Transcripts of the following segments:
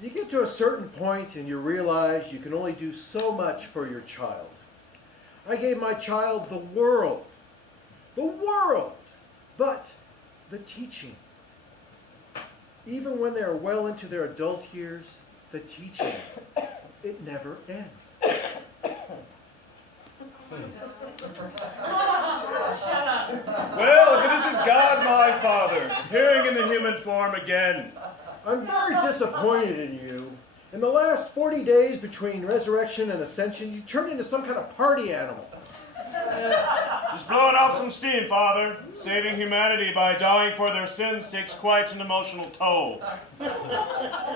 You get to a certain point and you realize you can only do so much for your child. I gave my child the world, but the teaching. Even when they are well into their adult years, the teaching, it never ends. Well, if it isn't God, my Father, appearing in the human form again. I'm very disappointed in you. In the last 40 days between resurrection and ascension, you turned into some kind of party animal. Just blowing off some steam, Father. Saving humanity by dying for their sins takes quite an emotional toll.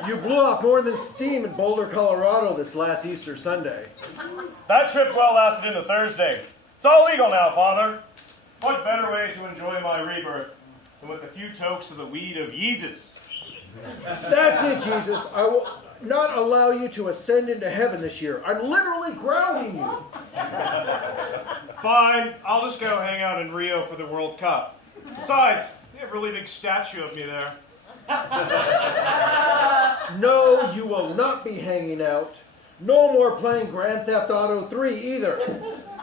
You blew off more than steam in Boulder, Colorado this last Easter Sunday. That trip well lasted into Thursday. It's all legal now, Father. What better way to enjoy my rebirth than with a few tokes of the weed of Yeezus? That's it, Jesus. I will not allow you to ascend into heaven this year. I'm literally grounding you. Fine, I'll just go hang out in Rio for the World Cup. Besides, they have a really big statue of me there. No, you will not be hanging out. No more playing Grand Theft Auto 3 either.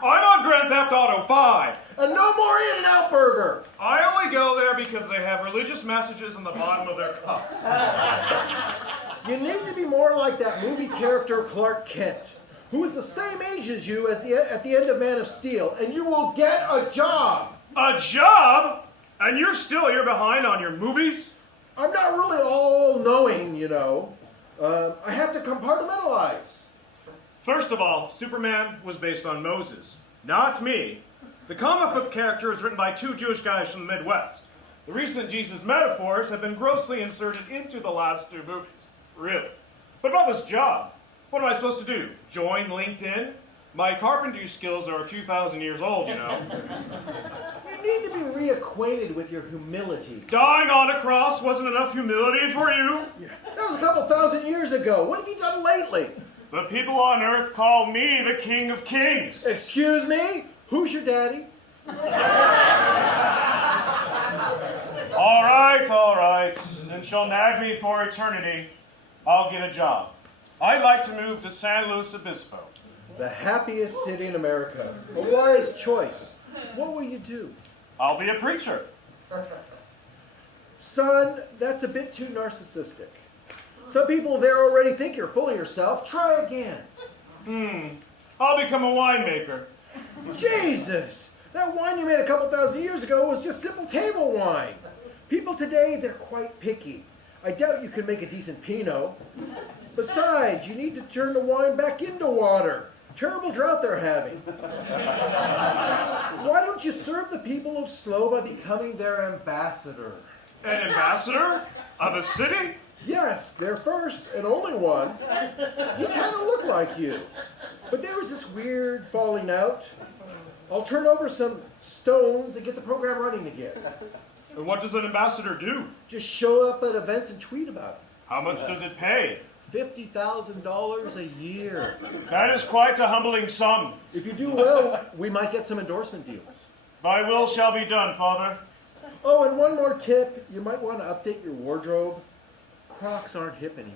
I'm on Grand Theft Auto 5. And no more In-N-Out Burger. I only go there because they have religious messages on the bottom of their cups. You need to be more like that movie character Clark Kent, who is the same age as you at the end of Man of Steel, and you will get a job. A job? And you're still a year behind on your movies? I'm not really all-knowing, you know. I have to compartmentalize. First of all, Superman was based on Moses, not me. The comic book character is written by two Jewish guys from the Midwest. The recent Jesus metaphors have been grossly inserted into the last two movies. Really. But about this job, what am I supposed to do? Join LinkedIn? My carpentry skills are a few thousand years old, you know. You need to be reacquainted with your humility. Dying on a cross wasn't enough humility for you? That was a couple thousand years ago. What have you done lately? The people on earth call me the King of Kings. Excuse me? Who's your daddy? All right. Since you'll nag me for eternity, I'll get a job. I'd like to move to San Luis Obispo. The happiest city in America. A wise choice. What will you do? I'll be a preacher. Son, that's a bit too narcissistic. Some people there already think you're full of yourself. Try again. I'll become a winemaker. Jesus! That wine you made a couple thousand years ago was just simple table wine. People today, they're quite picky. I doubt you can make a decent Pinot. Besides, you need to turn the wine back into water. Terrible drought they're having. Why don't you serve the people of Slow by becoming their ambassador? An ambassador? Of a city? Yes, their first and only one. He kind of looked like you. But there was this weird falling out. I'll turn over some stones and get the program running again. And what does an ambassador do? Just show up at events and tweet about it. How much does it pay? $50,000 a year. That is quite a humbling sum. If you do well, we might get some endorsement deals. Thy will shall be done, Father. Oh, and one more tip. You might want to update your wardrobe. Crocs aren't hip anymore.